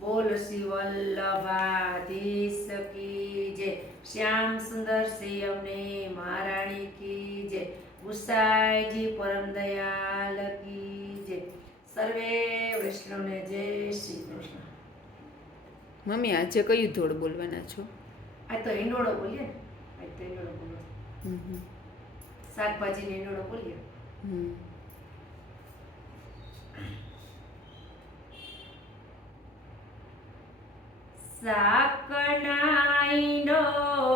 બોલ શ્રી વલ્લભાધીશ કી જય. શ્યામ સુંદર શ્રી અમને મહારાણી કી જય. ગુસાઈજી પરમ દયાલ કી જય. સર્વે વૈષ્ણવને જય શ્રી કૃષ્ણ. મમ્મી આજે કયું ધોળ બોલવાના છો? આ તો હિંડોળો બોલીએ આ તો હિંડોળો બોલો. શાકભાજીનો હિંડોળો બોલીએ. હમ. સાકના ઈંડોળા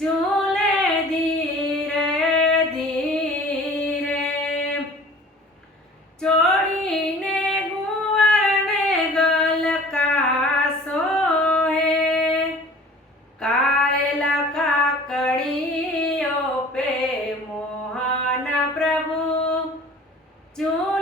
ઝૂલે ધીરે ધીરે. ચોળીને ગુવારને ગલકા સોહે કાળેલા કાકડીઓ પે મોહન પ્રભુ. ઝૂલે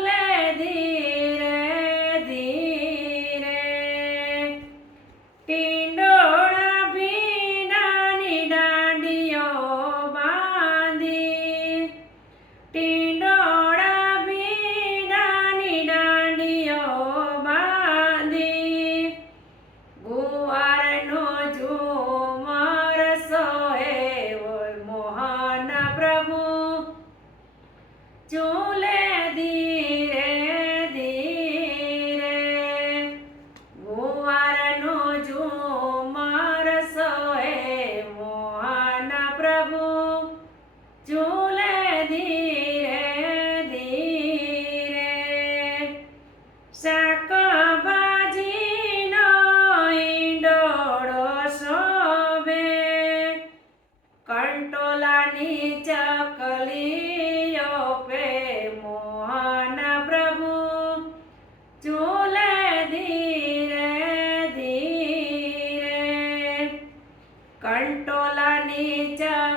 就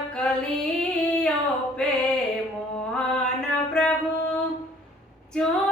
ચકલીઓ પે મોહન પ્રભુ ઝૂલે